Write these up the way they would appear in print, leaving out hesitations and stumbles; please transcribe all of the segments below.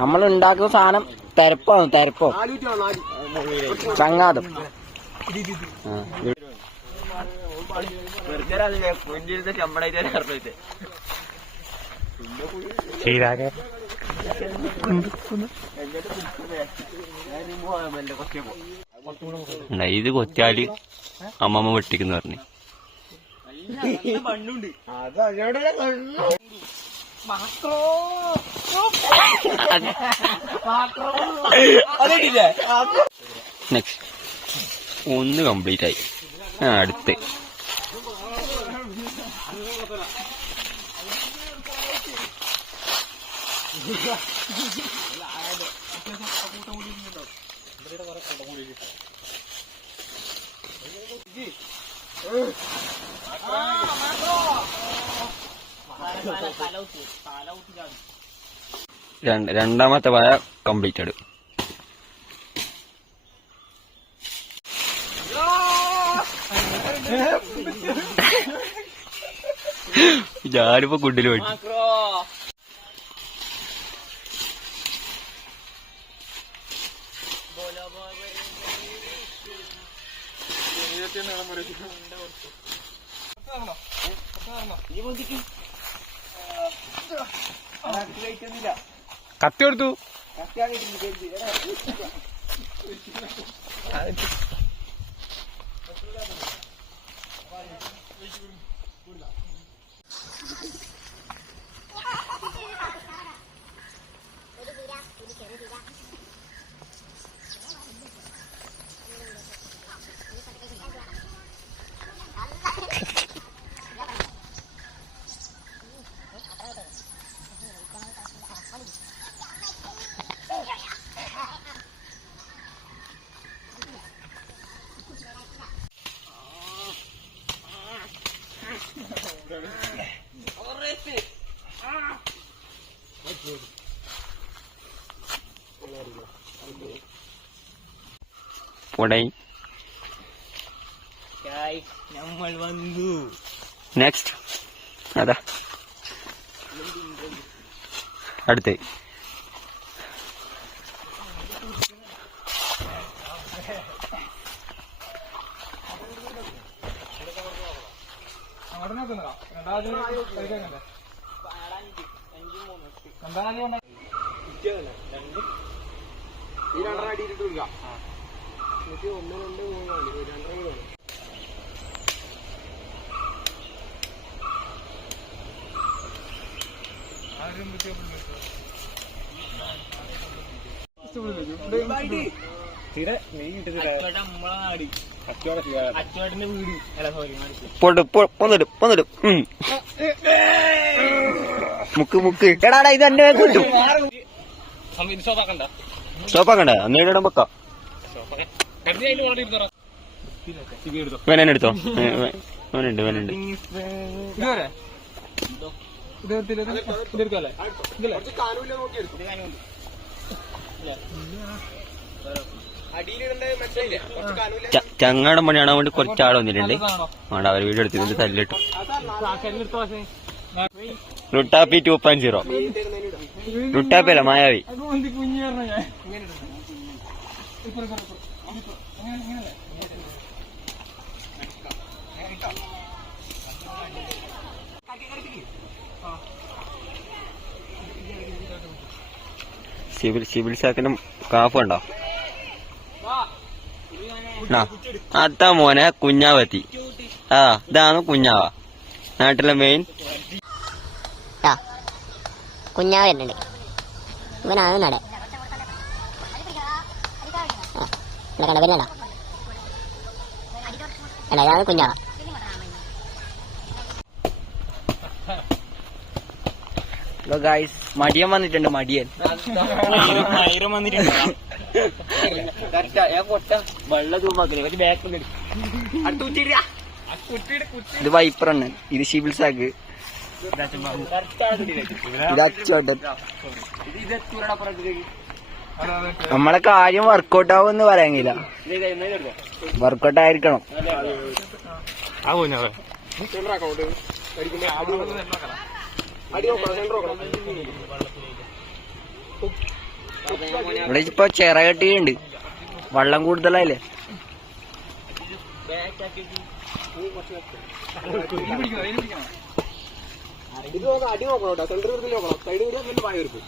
നമ്മൾ ഉണ്ടാക്കുന്ന സാധനം തെരപ്പാണ്, തെരപ്പോ ചങ്ങാതം. ഇത് കൊത്തിയാല് അമ്മമ്മ വെട്ടിക്കുന്നു പറഞ്ഞു. നെക്സ്റ്റ് ഒന്ന് കംപ്ലീറ്റ് ആയി. അടുത്ത് രണ്ടാമത്തെ വായ കംപ്ലീറ്റഡ്. ഞാനിപ്പോ കുണ്ടില് പോയി. കത്തി കൊടുത്തു. നമ്മൾ വന്നു. നെക്സ്റ്റ് അതാ അടുത്ത് മുക്ക് മുക്ക് എടാടാ ഇത് എന്റെ കിട്ടും. സ്റ്റോപ്പാക്കണ്ടേ? അന്നേരം വെക്കാം. വേനെടുത്തോ? വേനുണ്ട് വേനുണ്ട്. ചങ്ങാടം പണിയാണാൻ വേണ്ടി കുറച്ചാൾ വന്നിട്ടുണ്ട്. വേണ്ട അവർ വീഡിയോ എടുത്തിട്ടുണ്ട്. തല്ലിട്ടു. ലുട്ടാപ്പി 2.0. ലുട്ടാപ്പി അല്ല, മായാവി. സിവിൽ സാക്കിന് കാഫ് ഉണ്ടോ? അതാ മോനെ കുഞ്ഞാവത്തി. ഇതാണ് കുഞ്ഞാവ, നാട്ടിലെ മെയിൻ കുഞ്ഞാവ വരുന്നുണ്ട്. ഇവനാണ് നട കണ്ട വരുന്നല്ല. ഇതാണ് കുഞ്ഞാവ. ഹലോ ഗായ്സ്, മടിയൻ വന്നിട്ടുണ്ട്. മടിയൻ ഇത് വൈപ്പറാണ്. ഇത് ഷിബിൾ സാക്ക്. ഇത് അച്ചോട്ടൻ. നമ്മളെ കാര്യം വർക്കൗട്ട് ആവുമെന്ന് പറയാനില്ല. വർക്കൗട്ട് ആയിരിക്കണം. ഇവിടെ ഇപ്പൊ ചിറകെട്ടിയുണ്ട്, വെള്ളം കൂടുതലായില്ലേ. അടി നോക്കണം കേട്ടോ, സെന്റർ നോക്കണം, സൈഡ് വരുമ്പോൾ വായ വരും.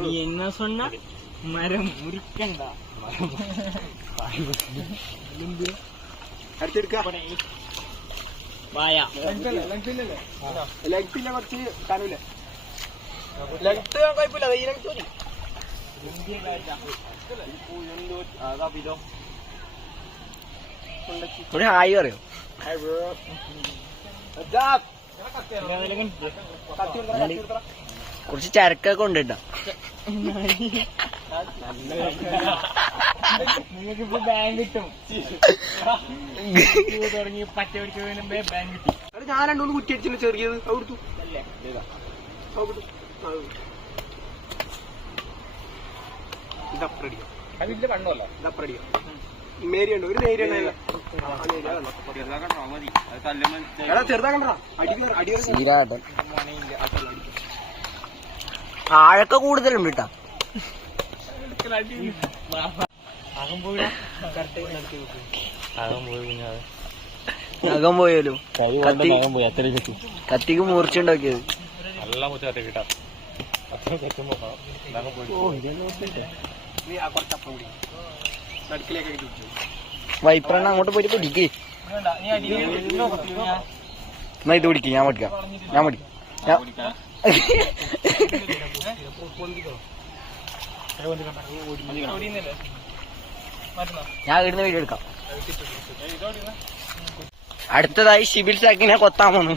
നീ എന്നാ சொன்ன മരം മുറിക്കണ്ട. അടിച്ചെടുക്കാം. വായ ലെഗ്സില്ല, കുറച്ച് കാണൂല. ലെഗ്സ് കുഴപ്പമില്ല, ഈ ലെഗ്സ് മതി. ഒരു ഹായ് പറയോ? കുറച്ച് ചരക്കൊക്കെ ഉണ്ട് കേട്ടോ. നിങ്ങൾക്കിപ്പോ ബാങ്ക് കിട്ടും. തുടങ്ങി പച്ച പിടിക്കുന്നതിന് മുമ്പേ ബാങ്ക് കിട്ടി. അത് ഞാൻ രണ്ടുമൂന്ന് കുറ്റി അടിച്ചില്ല, ചെറിയത് കൊടുത്തു. ഇതപ്പടിക്കാം, അതിന്റെ കണ്ണല്ല. ഇതപ്പടിക്കാം. മേരി ഉണ്ട്, ഒരു നേരി ഉണ്ടല്ല. ചെറുതാക്കണ്ടാ, അടി സീരാട്ടൻ ആഴക്ക കൂടുതലുണ്ട് കേട്ടാ. നഖം പോയാലോ, കത്തിക്ക് മൂർച്ചുണ്ടാക്കിയത്. വൈപ്രണ്ണ അങ്ങോട്ട് പോയിട്ട് പിടിക്കേ. എന്നാ ഇത് പിടിക്കും, ഞാൻ പഠിക്കാം. ഞാൻ ഇടുന്ന വീഡിയോ എടുക്കാം. അടുത്തതായി ഷിബിൽ സാക്കിനെ കൊത്താൻ പോന്നു.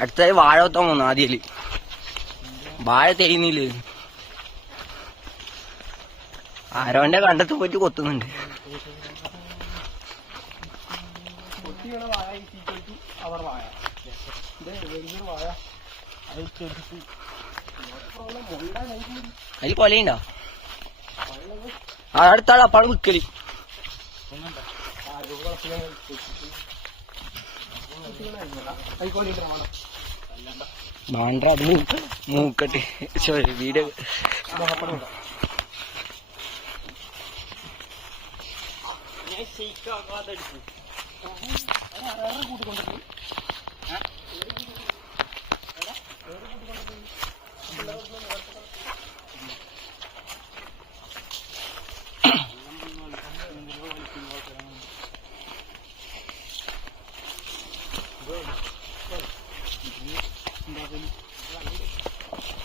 അടുത്തതായി വാഴ കൊത്താൻ പോന്നു. ആദ്യല് വാഴ തെരിയുന്നില്ല, ആരോന്റെ കണ്ടത്ത് പോയിട്ട് കൊത്തുന്നുണ്ട്. അതിൽ കൊലയുണ്ടോ? അടുത്താള് അപ്പാണ് വിക്കല്. മാണ്ട അത് മൂക്കട്ടെ. സോറി, വീഡിയോ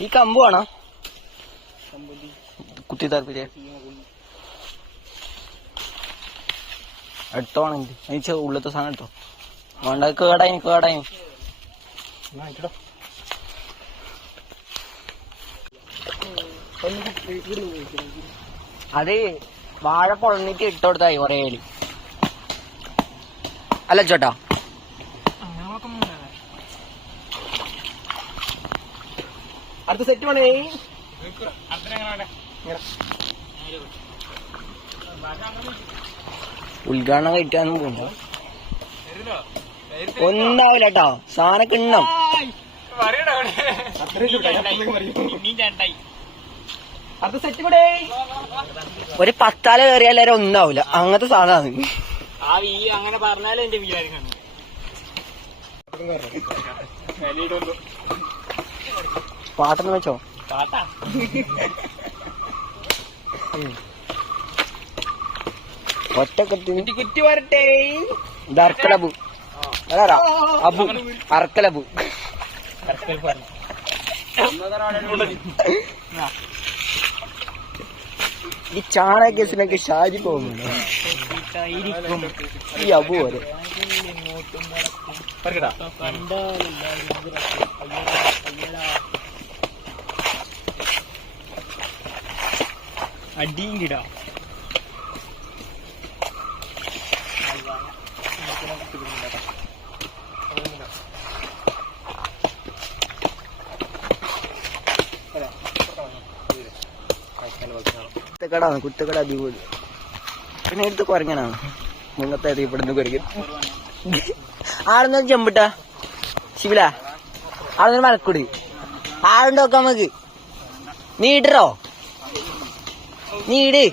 ഈ കമ്പ് വേണോ? കുത്തി താല്പര്യ എടുത്തോണെങ്കിൽ എനിക്ക് ഉള്ളത്തെ സാധനം എടുത്തോ. വേണ്ട, കേടായി. അത് വാഴ പൊളന്നിട്ട് ഇട്ടുകൊടുത്തായി കുറേ വേലി. അല്ല ചേട്ടാ, അടുത്ത സെറ്റ് വേണേ. ഉദ്ഘാടനം കഴിക്കാനും പോണ്ട, ഒന്നാവില്ല കേട്ടോ. സാധനം കിണ്ണം. അടുത്ത സെറ്റ് കൂടെ ഒരു 10 കയറിയാലും ഒന്നാവില്ല, അങ്ങനത്തെ സാധനമാണ്. അങ്ങനെ പറഞ്ഞാലും എന്റെ വിചാരിക്കണം. പാട്ടെന്ന് വെച്ചോ. ഒറ്റക്കത്തിന് കുറ്റി വരട്ടെ. ഇത് അർക്കലബു, അബു അർക്കലബു. ഈ ചാണക കേസിലൊക്കെ ഷാജി പോകുന്നുണ്ട്. ഈ അബു വരെ അടിയും കിടാ. കുത്തക്കടാണ് കുത്തക്കട അടിപൊളി. പിന്നെ എടുത്ത് കുരങ്ങനാണ് മുങ്ങത്തെ അറിയപ്പെടുന്ന കുരങ്ങൻ. ആളൊന്നും ചെമ്പിട്ടാ ശിവല ആളൊന്നും മലക്കൂടി ആളുണ്ടോക്കാം നമുക്ക്. നീ ഇടറോ നീ ഇട്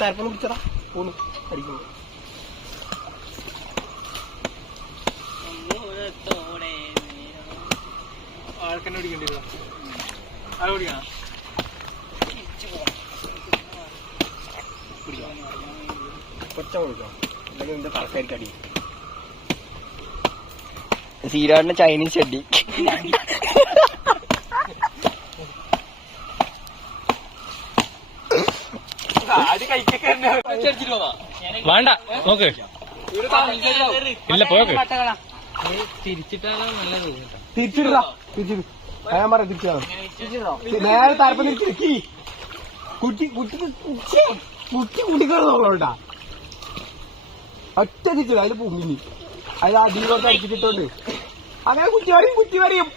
തരപ്പൊന്ന് പിടിച്ചടാ പോന്നു അടിക്കുന്നു. ആൾക്കെന്നെ പിടിക്കേണ്ടി ആൾ പിടിക്കണം. കൊച്ച കൊടുക്കാം അല്ലെങ്കിൽ എന്റെ തലക്കാരിക്ക് അടി. സീരാടിന്റെ ചൈനീസ് ചട്ടി. വേണ്ട നോക്ക് ഇല്ല പോക്ക് തിരിച്ചിടാ തിരിച്ചിട് ഞാൻ പറയാം തിരിച്ചാ നേരെ തരപ്പം തിരിച്ചിരിക്കി കുട്ടി കുട്ടിക്കാരോണ്ടാ ഒറ്റ തിരിച്ചിട അതിൽ പൊങ്ങിനി അത് അടിയിലോട്ട് അടിച്ചിട്ടുണ്ട് അങ്ങനെ കുറ്റി വരയും.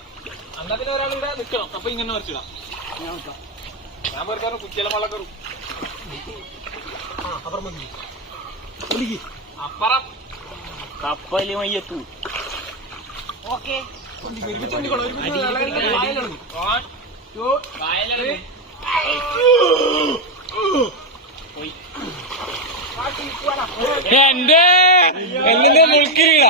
എന്നാ പിന്നെ ഒരാൾ ഇവിടെ നിൽക്കണം. അപ്പൊ ഇങ്ങനെ വരച്ചിടാം. ഞാൻ പറഞ്ഞ കുറ്റിയെല്ലാം വെള്ളം കയറും. അപ്പുറം കപ്പല് മയ്യത്തു. എന്റെ എന്നെ മുൾക്കില്ല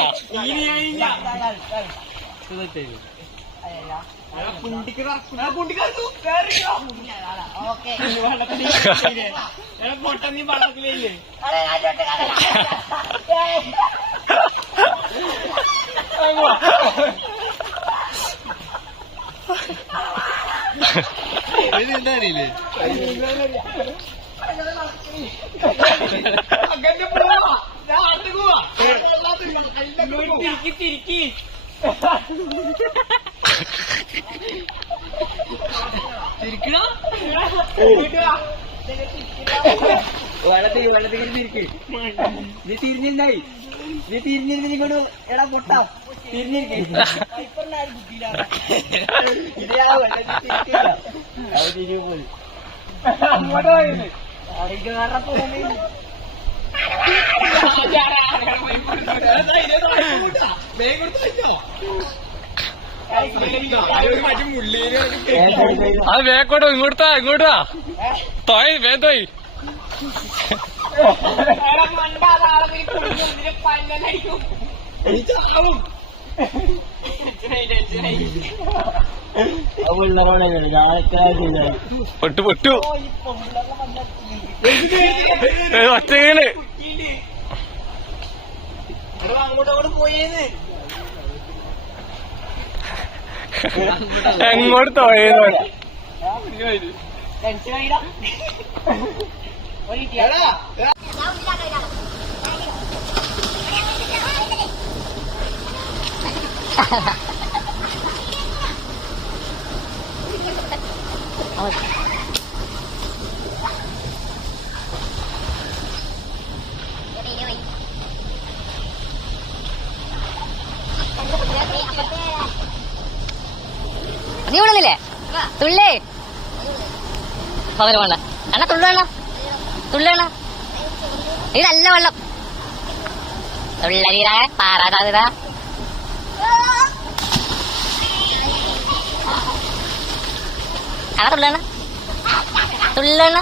തിരിക്കി വെള്ളത്തിൽ തിരിക്ക്. നീ തിരിഞ്ഞിരുന്നായി നീ തിരിഞ്ഞിരുന്ന് ഇങ്ങോട്ട് എടാ പൊട്ട തിരിഞ്ഞിരിക്കും. അത് വേക്കോട്ടോ ഇങ്ങോട്ടാ തോയ് വേന്തോയ് പൊട്ടു ഒറ്റയാണ് എങ്ങോട്ട് തോയത് നീ വിടുന്നില്ലേ തുള്ളേ പകരം വേണ്ട അണ്ണ തുള്ളണ ഇത് നല്ല വെള്ളം തുള്ളരീര പാറാതാ അണ തുള്ളണ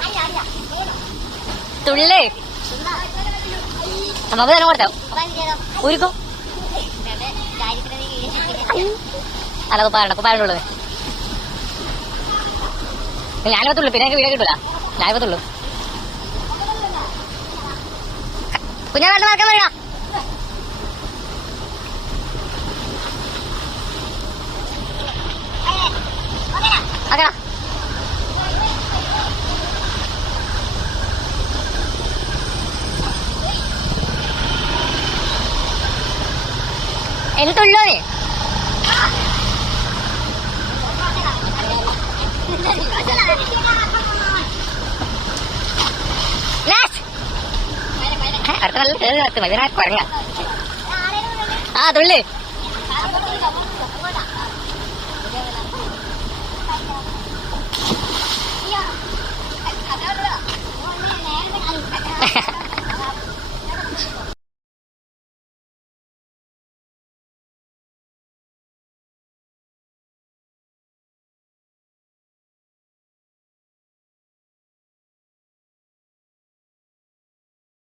തുള്ളേ നമുക്ക് തന്നെ കൊടുത്തോ ഊരിക്കോ അല്ല കുപ്പായുള്ളത് ഞാനിപ്പത്തുള്ളൂ പിന്നെ എനിക്ക് വീഡിയോ കിട്ടൂല ഞാനിപ്പത്തുള്ളൂ കുഞ്ഞാ വേണ്ട മറക്കാൻ പറയണ അക്കടാ എന്നിട്ടുള്ളോനെ അടുത്ത നല്ല കേറി നടത്തും ഇതിനാ കുഴങ്ങ ആ തുള്ളി